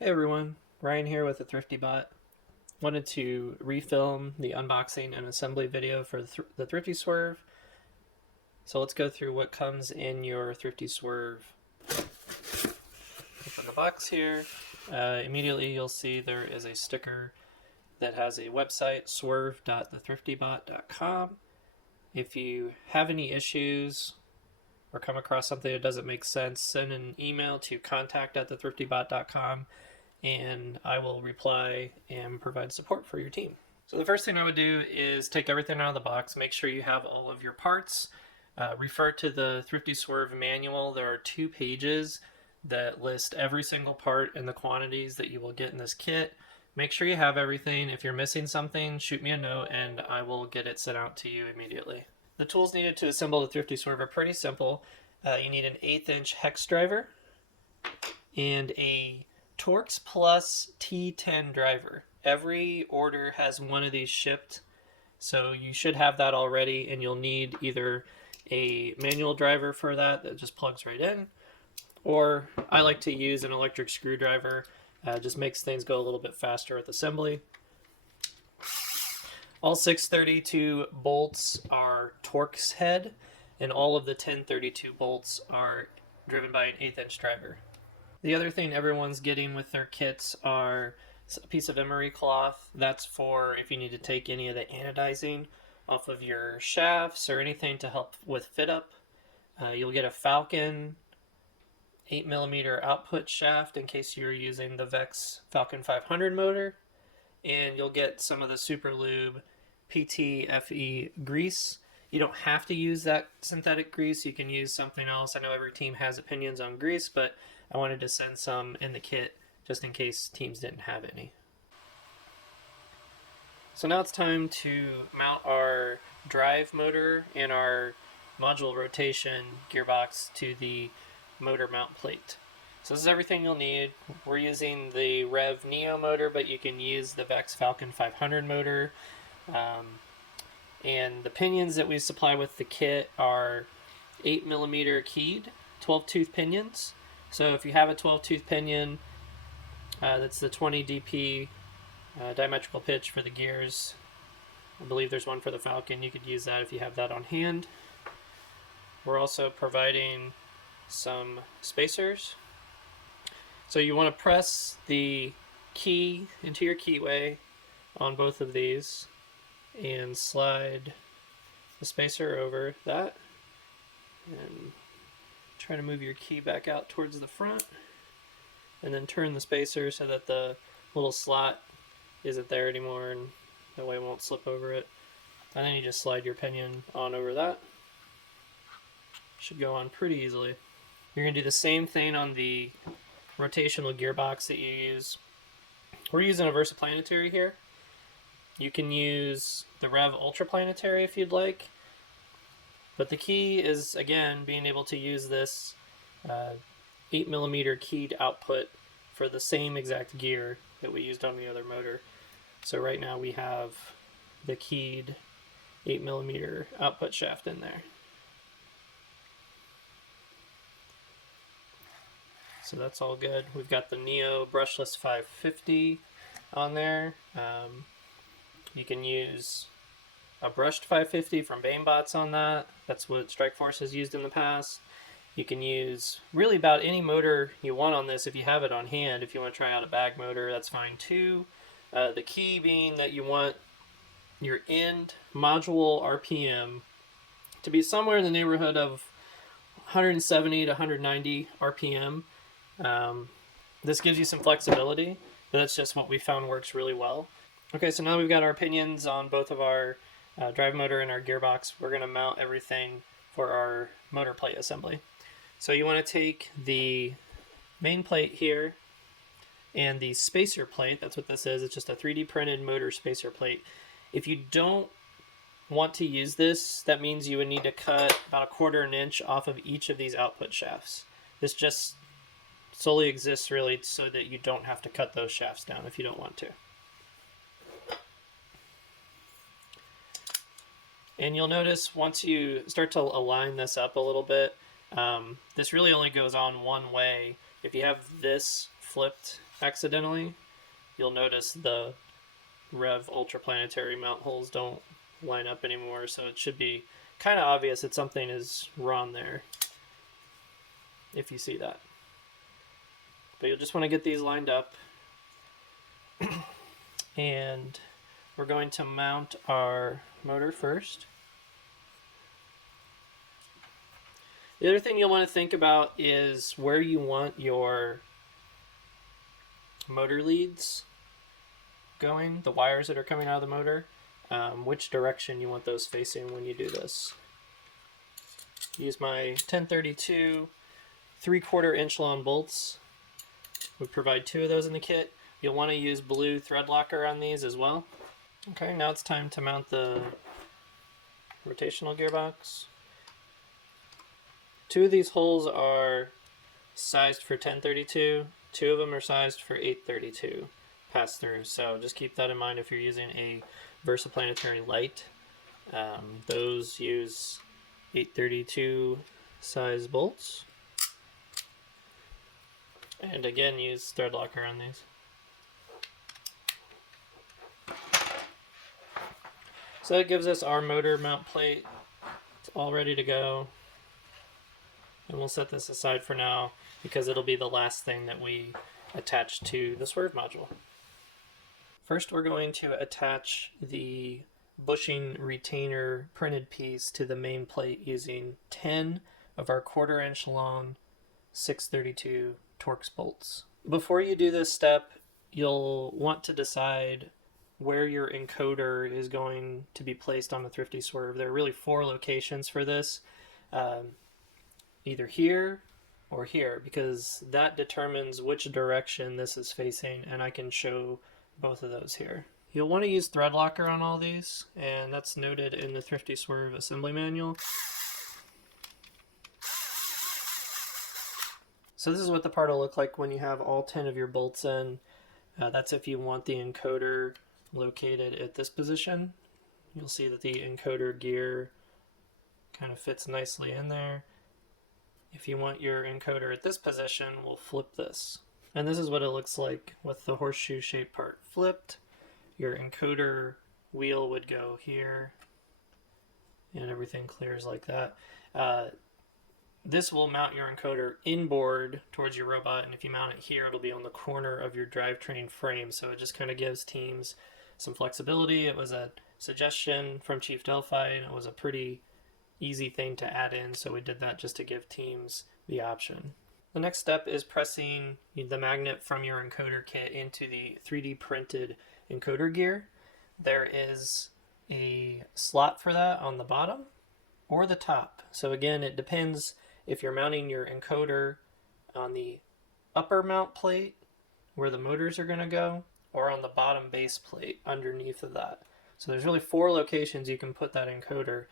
Hey everyone, Ryan here with the Thrifty Bot. Wanted to refilm the unboxing and assembly video for the Thrifty Swerve. So let's go through what comes in your Thrifty Swerve. Open the box here. Immediately you'll see there is a sticker that has a website, swerve.thethriftybot.com. If you have any issues or come across something that doesn't make sense, send an email to contact@thethriftybot.com and I will reply and provide support for your team. So the first thing I would do is take everything out of the box, make sure you have all of your parts. Refer to the Thrifty Swerve manual. There are 2 pages that list every single part and the quantities that you will get in this kit. Make sure you have everything. If you're missing something, shoot me a note and I will get it sent out to you immediately. The tools needed to assemble the Thrifty Swerve are pretty simple. You need an 1/8 inch hex driver and a Torx Plus T10 driver. Every order has one of these shipped, so you should have that already, and you'll need either a manual driver for that just plugs right in, or I like to use an electric screwdriver. Just makes things go a little bit faster with assembly. All 632 bolts are Torx head, and all of the 1032 bolts are driven by an 1/8 inch driver. The other thing everyone's getting with their kits are a piece of emery cloth. That's for if you need to take any of the anodizing off of your shafts or anything to help with fit up. You'll get a Falcon 8mm output shaft in case you're using the Vex Falcon 500 motor. And you'll get some of the Super Lube PTFE grease. You don't have to use that synthetic grease. You can use something else. I know every team has opinions on grease, but I wanted to send some in the kit just in case teams didn't have any. So now it's time to mount our drive motor and our module rotation gearbox to the motor mount plate. So this is everything you'll need. We're using the Rev Neo motor, but you can use the Vex Falcon 500 motor. And the pinions that we supply with the kit are 8mm keyed 12-tooth pinions. So if you have a 12-tooth pinion, that's the 20 dp diametrical pitch for the gears. I believe there's one for the Falcon. You could use that if you have that on hand. We're also providing some spacers. So you want to press the key into your keyway on both of these and slide the spacer over that and try to move your key back out towards the front and then turn the spacer so that the little slot isn't there anymore and that way it won't slip over it. And then you just slide your pinion on over that. Should go on pretty easily. You're going to do the same thing on the rotational gearbox that you use. We're using a Versaplanetary here. You can use the Rev Ultraplanetary if you'd like. But the key is, again, being able to use this 8mm keyed output for the same exact gear that we used on the other motor. So right now we have the keyed 8mm output shaft in there. So that's all good. We've got the Neo brushless 550 on there. You can use a brushed 550 from BaneBots on that. That's what Strikeforce has used in the past. You can use really about any motor you want on this if you have it on hand. If you want to try out a bag motor, that's fine too. The key being that you want your end module RPM to be somewhere in the neighborhood of 170 to 190 RPM. This gives you some flexibility, but that's just what we found works really well. Okay, so now we've got our pinions on both of our drive motor and our gearbox. We're going to mount everything for our motor plate assembly. So you want to take the main plate here and the spacer plate. That's what this is. It's just a 3D printed motor spacer plate. If you don't want to use this, that means you would need to cut about 1/4 inch off of each of these output shafts. This just solely exists really so that you don't have to cut those shafts down if you don't want to. And you'll notice once you start to align this up a little bit, this really only goes on one way. If you have this flipped accidentally, you'll notice the Rev ultraplanetary mount holes don't line up anymore, so it should be kind of obvious that something is wrong there if you see that. But you'll just want to get these lined up. And we're going to mount our motor first. The other thing you'll want to think about is where you want your motor leads going, the wires that are coming out of the motor, which direction you want those facing when you do this. Use my 1032 3/4 inch long bolts. We provide 2 of those in the kit. You'll want to use blue thread locker on these as well. Okay, now it's time to mount the rotational gearbox. 2 of these holes are sized for 1032. 2 of them are sized for 832 pass through. So just keep that in mind if you're using a versaplanetary light. Those use 832 size bolts. And again, use thread locker on these. So that gives us our motor mount plate. It's all ready to go. And we'll set this aside for now because it'll be the last thing that we attach to the swerve module. First, we're going to attach the bushing retainer printed piece to the main plate using 10 of our 1/4 inch long 632 Torx bolts. Before you do this step, you'll want to decide where your encoder is going to be placed on the Thrifty Swerve. There are really 4 locations for this, either here or here, because that determines which direction this is facing, and I can show both of those here. You'll want to use thread locker on all these, and that's noted in the Thrifty Swerve assembly manual. So this is what the part will look like when you have all 10 of your bolts in. That's if you want the encoder located at this position. You'll see that the encoder gear kind of fits nicely in there. If you want your encoder at this position, we'll flip this. And this is what it looks like with the horseshoe shaped part flipped. Your encoder wheel would go here and everything clears like that. This will mount your encoder inboard towards your robot, and if you mount it here, it'll be on the corner of your drivetrain frame, so it just kind of gives teams some flexibility. It was a suggestion from Chief Delphi, and it was a pretty easy thing to add in, so we did that just to give teams the option. The next step is pressing the magnet from your encoder kit into the 3D printed encoder gear. There is a slot for that on the bottom or the top. So again, it depends if you're mounting your encoder on the upper mount plate where the motors are going to go, or on the bottom base plate underneath of that. So there's really 4 locations you can put that encoder.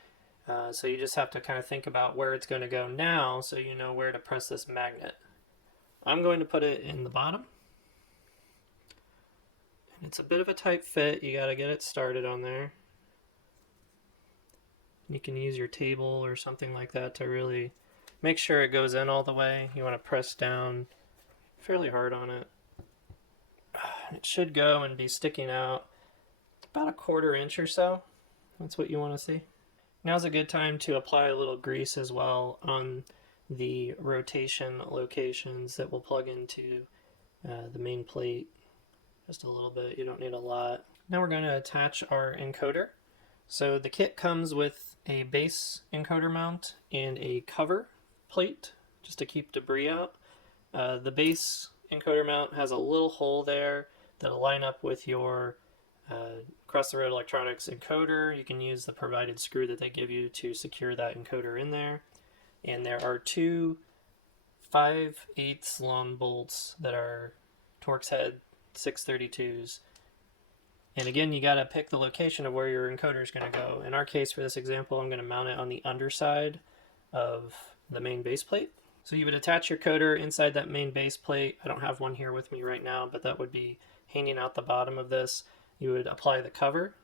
So you just have to kind of think about where it's going to go now so you know where to press this magnet. I'm going to put it in the bottom. And it's a bit of a tight fit. You got to get it started on there. You can use your table or something like that to really make sure it goes in all the way. You want to press down fairly hard on it. It should go and be sticking out about a 1/4 inch or so. That's what you want to see. Now's a good time to apply a little grease as well on the rotation locations that will plug into the main plate. Just a little bit, you don't need a lot. Now we're going to attach our encoder. So the kit comes with a base encoder mount and a cover plate just to keep debris out. The base encoder mount has a little hole there that'll line up with your across the road electronics encoder. You can use the provided screw that they give you to secure that encoder in there. And there are 2 5/8 long bolts that are Torx head 632s. And again, you got to pick the location of where your encoder is going to go. In our case, for this example, I'm going to mount it on the underside of the main base plate. So you would attach your encoder inside that main base plate. I don't have one here with me right now, but that would be hanging out the bottom of this. You would apply the cover,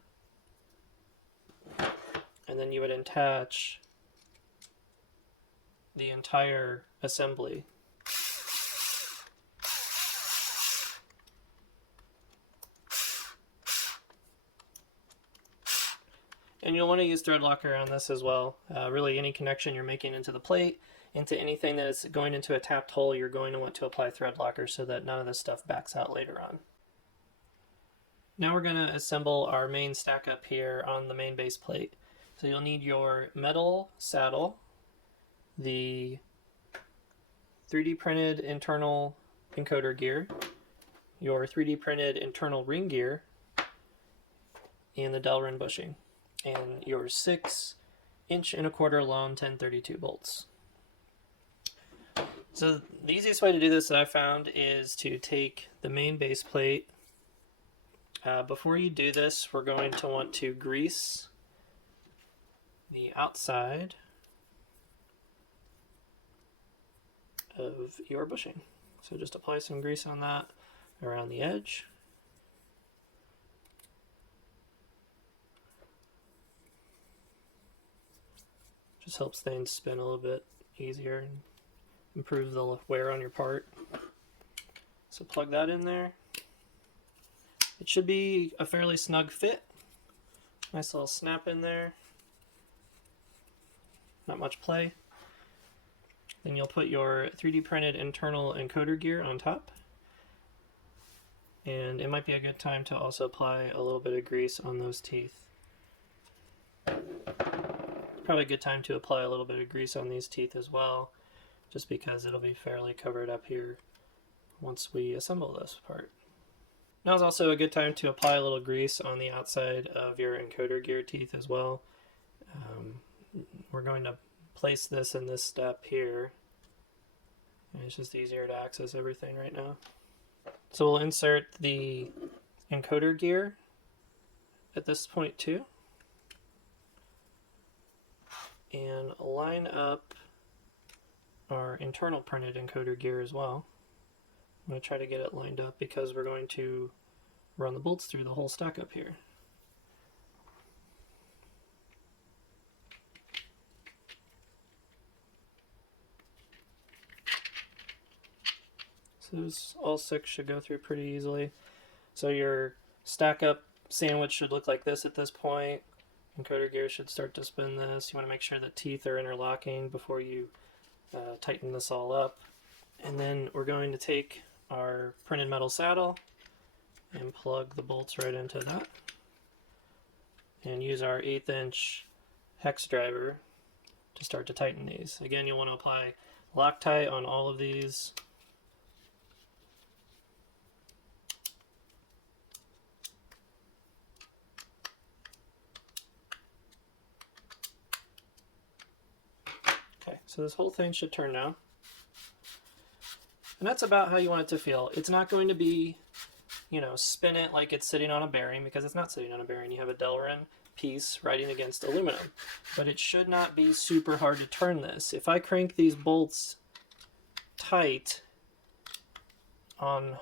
and then you would attach the entire assembly. And you'll want to use thread locker on this as well. Really any connection you're making into the plate, into anything that is going into a tapped hole, you're going to want to apply thread locker so that none of this stuff backs out later on. Now we're going to assemble our main stack up here on the main base plate. So you'll need your metal saddle, the 3D printed internal encoder gear, your 3D printed internal ring gear, and the Delrin bushing, and your 6" and a quarter long 1032 bolts. So the easiest way to do this that I found is to take the main base plate. Before you do this, we're going to want to grease the outside of your bushing. So just apply some grease on that around the edge. Just helps things spin a little bit easier and improve the wear on your part. So plug that in there. It should be a fairly snug fit. Nice little snap in there. Not much play. Then you'll put your 3D printed internal encoder gear on top. And it might be a good time to also apply a little bit of grease on those teeth. Probably a good time to apply a little bit of grease on these teeth as well, just because it'll be fairly covered up here once we assemble this part. Now is also a good time to apply a little grease on the outside of your encoder gear teeth as well. We're going to place this in this step here, and it's just easier to access everything right now. So we'll insert the encoder gear at this point too, and line up our internal printed encoder gear as well. I'm going to try to get it lined up because we're going to run the bolts through the whole stack up here. So those all 6 should go through pretty easily. So your stack up sandwich should look like this at this point. Encoder gear should start to spin this. You want to make sure that teeth are interlocking before you tighten this all up. And then we're going to take our printed metal saddle and plug the bolts right into that, and use our 1/8" hex driver to start to tighten these. Again, you'll want to apply Loctite on all of these. Okay, so this whole thing should turn now. And that's about how you want it to feel. It's not going to be, you know, spin it like it's sitting on a bearing, because it's not sitting on a bearing. You have a Delrin piece riding against aluminum. But it should not be super hard to turn this. If I crank these bolts tight on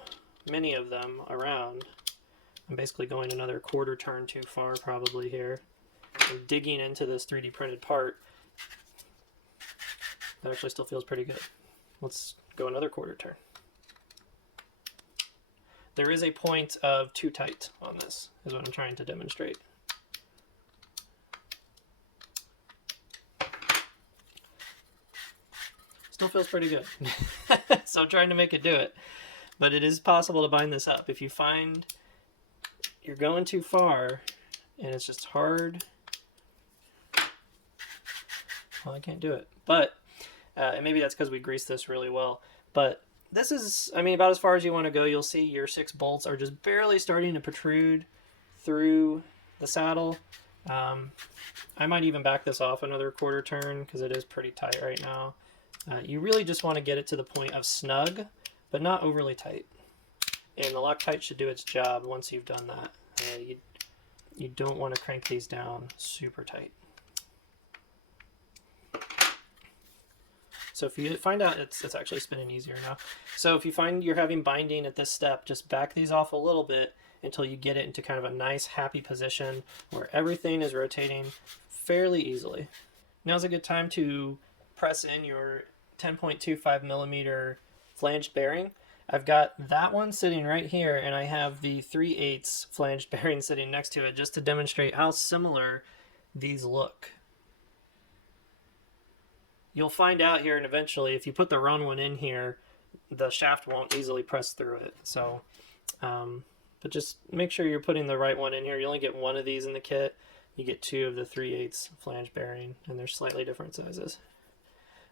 many of them around, I'm basically going another quarter turn too far probably here. I'm digging into this 3D printed part. That actually still feels pretty good. Let's go another quarter turn. There is a point of too tight on this, is what I'm trying to demonstrate. Still feels pretty good. So I'm trying to make it do it. But it is possible to bind this up. If you find you're going too far and it's just hard, well, I can't do it. But and maybe that's because we greased this really well. But this is, I mean, about as far as you want to go. You'll see your 6 bolts are just barely starting to protrude through the saddle. I might even back this off another quarter turn because it is pretty tight right now. You really just want to get it to the point of snug, but not overly tight. And the Loctite should do its job once you've done that. You don't want to crank these down super tight. So if you find out it's actually spinning easier now. So if you find you're having binding at this step, just back these off a little bit until you get it into kind of a nice happy position where everything is rotating fairly easily. Now's a good time to press in your 10.25 millimeter flanged bearing. I've got that one sitting right here, and I have the 3/8 flanged bearing sitting next to it just to demonstrate how similar these look. You'll find out here and eventually if you put the wrong one in here, the shaft won't easily press through it. So, but just make sure you're putting the right one in here. You only get one of these in the kit. You get 2 of the 3/8 flange bearing, and they're slightly different sizes.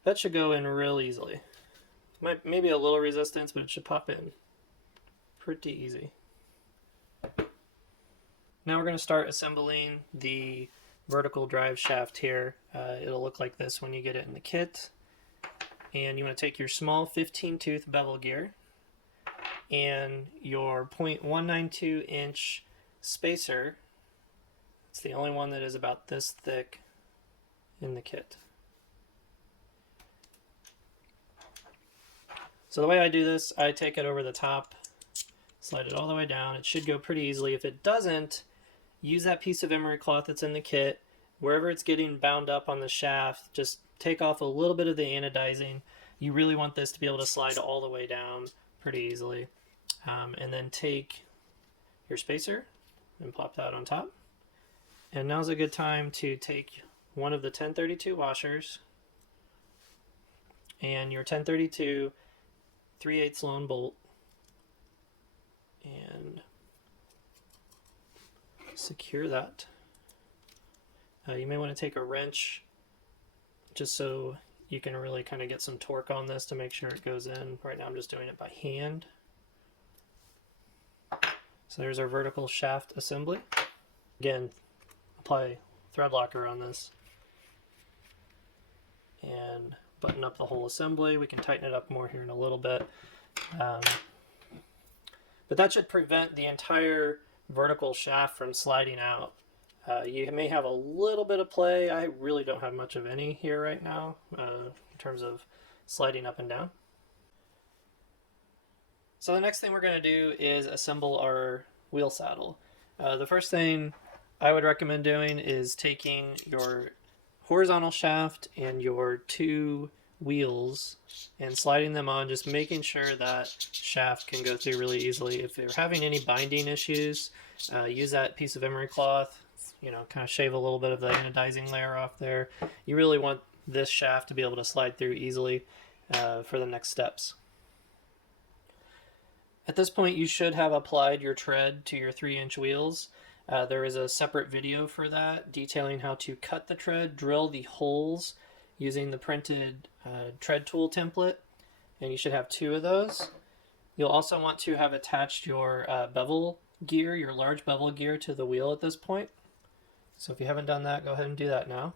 That should go in real easily. Maybe a little resistance, but it should pop in pretty easy. Now we're going to start assembling the vertical drive shaft here. It'll look like this when you get it in the kit. And you want to take your small 15 tooth bevel gear and your 0.192 inch spacer. It's the only one that is about this thick in the kit. So the way I do this, I take it over the top, slide it all the way down. It should go pretty easily. If it doesn't, use that piece of emery cloth that's in the kit. Wherever it's getting bound up on the shaft, just take off a little bit of the anodizing. You really want this to be able to slide all the way down pretty easily. And then take your spacer and plop that on top. And now's a good time to take one of the 1032 washers and your 1032 3/8 long bolt and secure that. You may want to take a wrench just so you can really kind of get some torque on this to make sure it goes in. Right now I'm just doing it by hand. So there's our vertical shaft assembly. Again, apply thread locker on this and button up the whole assembly. We can tighten it up more here in a little bit. But that should prevent the entire vertical shaft from sliding out. You may have a little bit of play. I really don't have much of any here right now in terms of sliding up and down. So the next thing we're going to do is assemble our wheel saddle. The first thing I would recommend doing is taking your horizontal shaft and your 2 wheels and sliding them on, just making sure that shaft can go through really easily. If you're having any binding issues, use that piece of emery cloth, kind of shave a little bit of the anodizing layer off there. You really want this shaft to be able to slide through easily for the next steps. At this point, you should have applied your tread to your 3-inch wheels. There is a separate video for that detailing how to cut the tread, drill the holes using the printed tread tool template, and you should have 2 of those. You'll also want to have attached your bevel gear, your large bevel gear, to the wheel at this point. So if you haven't done that, go ahead and do that now.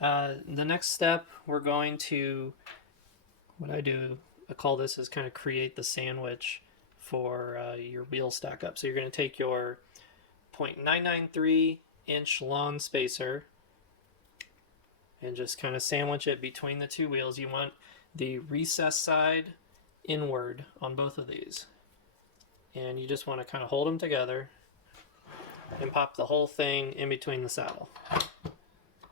The next step, we're going to, I call this is kind of create the sandwich for your wheel stack up. So you're going to take your 0.993 inch long spacer and just kind of sandwich it between the 2 wheels. You want the recessed side inward on both of these. And you just want to kind of hold them together and pop the whole thing in between the saddle.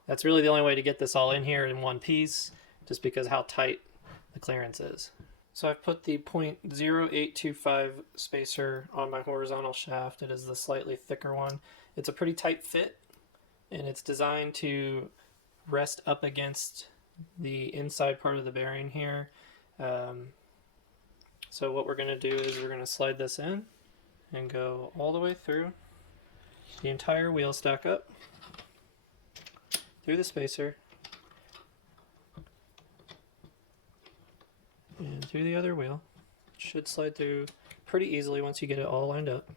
That's really the only way to get this all in here in one piece, just because how tight the clearance is. So I've put the 0.0825 spacer on my horizontal shaft. It is the slightly thicker one. It's a pretty tight fit, and it's designed to rest up against the inside part of the bearing here. So what we're going to do is we're going to slide this in and go all the way through the entire wheel stack up through the spacer and through the other wheel. It should slide through pretty easily once you get it all lined up.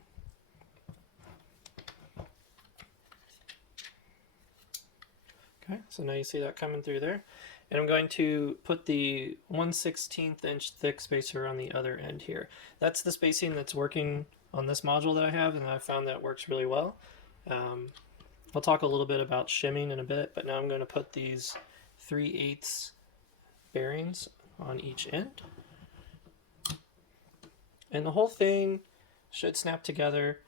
Okay, so now you see that coming through there. And I'm going to put the 1/16 inch thick spacer on the other end here. That's the spacing that's working on this module that I have, and I found that works really well. I'll talk a little bit about shimming in a bit, but now I'm going to put these 3/8 bearings on each end. And the whole thing should snap together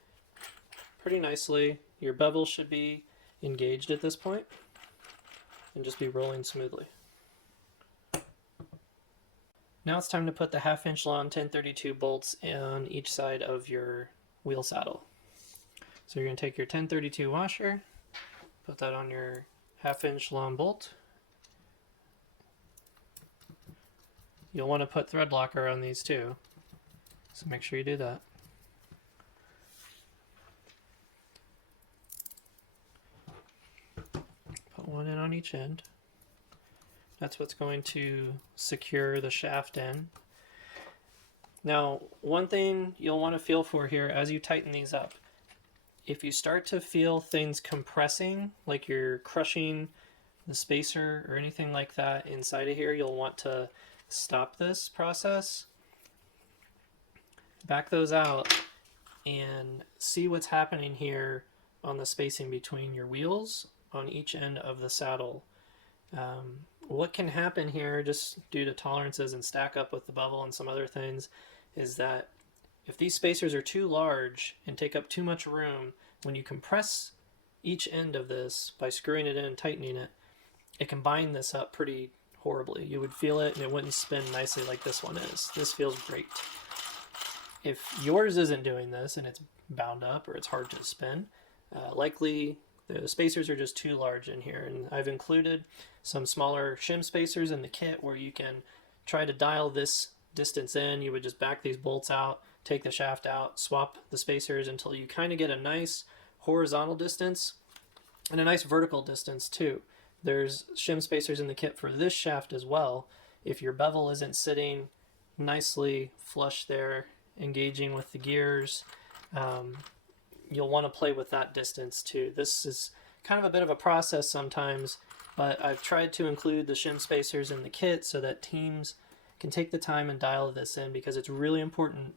pretty nicely. Your bevel should be engaged at this point and just be rolling smoothly. Now it's time to put the 1/2 inch long 1032 bolts on each side of your wheel saddle. So you're going to take your 1032 washer Put that on your 1/2 inch long bolt. You'll want to put thread locker on these too, so make sure you do that. Put one in on each end. That's what's going to secure the shaft in. Now, one thing you'll want to feel for here as you tighten these up, if you start to feel things compressing, like you're crushing the spacer or anything like that inside of here, you'll want to stop this process, back those out, and see what's happening here on the spacing between your wheels on each end of the saddle. What can happen here, just due to tolerances and stack up with the bevel and some other things, is that if these spacers are too large and take up too much room, when you compress each end of this by screwing it in and tightening it, it can bind this up pretty horribly. You would feel it and it wouldn't spin nicely like this one is. This feels great. If yours isn't doing this and it's bound up or it's hard to spin, likely the spacers are just too large in here. And I've included some smaller shim spacers in the kit where you can try to dial this distance in. You would just back these bolts out, take the shaft out, swap the spacers until you kind of get a nice horizontal distance and a nice vertical distance too. There's shim spacers in the kit for this shaft as well. If your bevel isn't sitting nicely flush there, engaging with the gears, you'll want to play with that distance too. This is kind of a bit of a process sometimes, but I've tried to include the shim spacers in the kit so that teams can take the time and dial this in, because it's really important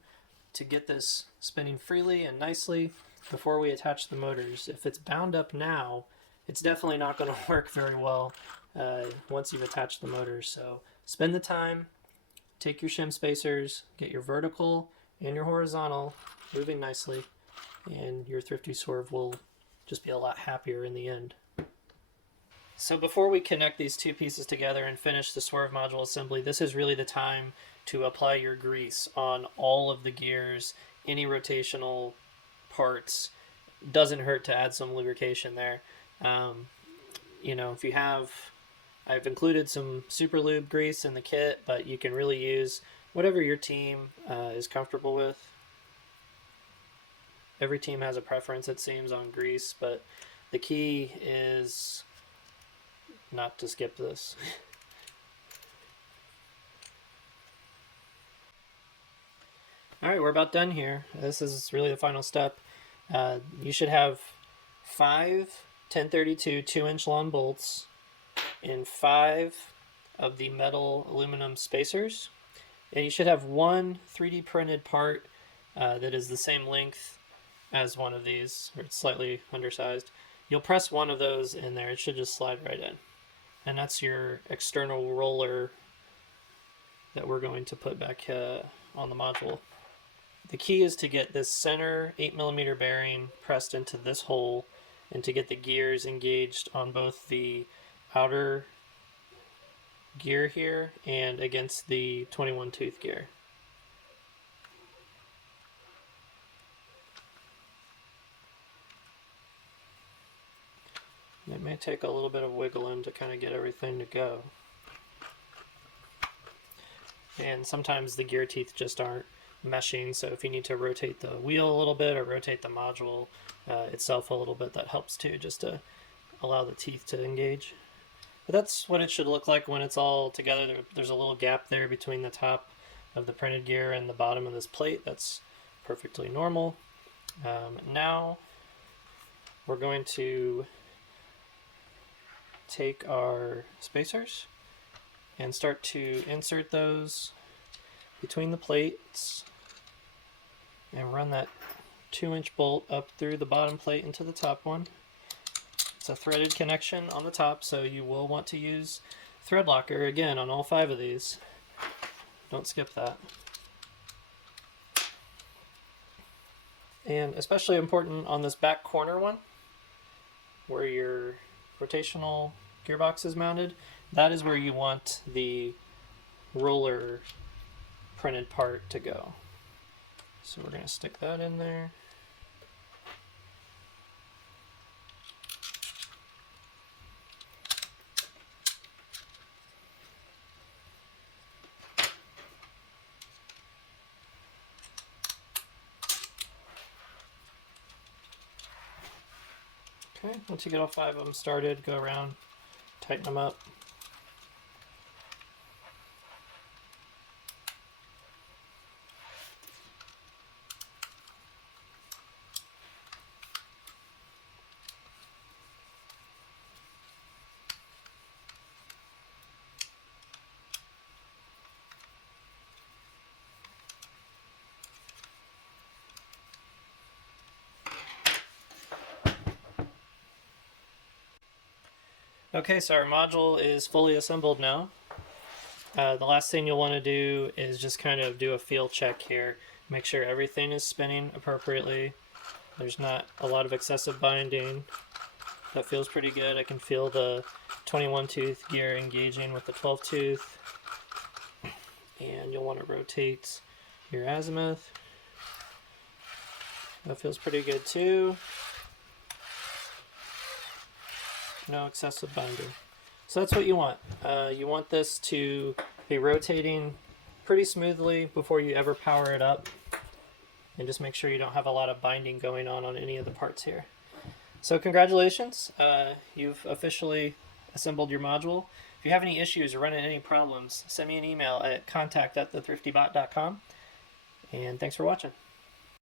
to get this spinning freely and nicely before we attach the motors. If it's bound up now, it's definitely not going to work very well once you've attached the motors. So spend the time, take your shim spacers, get your vertical and your horizontal moving nicely, and your Thrifty Swerve will just be a lot happier in the end. So before we connect these two pieces together and finish the Swerve module assembly, this is really the time to apply your grease on all of the gears, any rotational parts. Doesn't hurt to add some lubrication there. You know, if you have, I've included some super lube grease in the kit, but you can really use whatever your team is comfortable with. Every team has a preference, it seems, on grease, but the key is not to skip this. Alright, we're about done here. This is really the final step. You should have 5 1032 2-inch long bolts and 5 of the metal aluminum spacers. And you should have one 3D printed part that is the same length as one of these, or it's slightly undersized. You'll press one of those in there, it should just slide right in. And that's your external roller that we're going to put back on the module. The key is to get this center 8mm bearing pressed into this hole and to get the gears engaged on both the outer gear here and against the 21 tooth gear. It may take a little bit of wiggling to kind of get everything to go. And sometimes the gear teeth just aren't meshing, so if you need to rotate the wheel a little bit or rotate the module itself a little bit, that helps too, just to allow the teeth to engage. But that's what it should look like when it's all together. There's a little gap there between the top of the printed gear and the bottom of this plate. That's perfectly normal. Now we're going to take our spacers and start to insert those between the plates and run that 2-inch bolt up through the bottom plate into the top one. It's a threaded connection on the top, so you will want to use thread locker again on all 5 of these. Don't skip that. And especially important on this back corner one, where your rotational gearbox is mounted, that is where you want the roller printed part to go. So we're going to stick that in there. Okay, once you get all 5 of them started, go around, tighten them up. Okay, so our module is fully assembled now. The last thing you'll want to do is just kind of do a feel check here. Make sure everything is spinning appropriately. There's not a lot of excessive binding. That feels pretty good. I can feel the 21 tooth gear engaging with the 12 tooth. And you'll want to rotate your azimuth. That feels pretty good too. No excessive binding. So that's what you want. You want this to be rotating pretty smoothly before you ever power it up. And just make sure you don't have a lot of binding going on any of the parts here. So congratulations, you've officially assembled your module. If you have any issues or run into any problems, send me an email at contact@thethriftybot.com. And thanks for watching.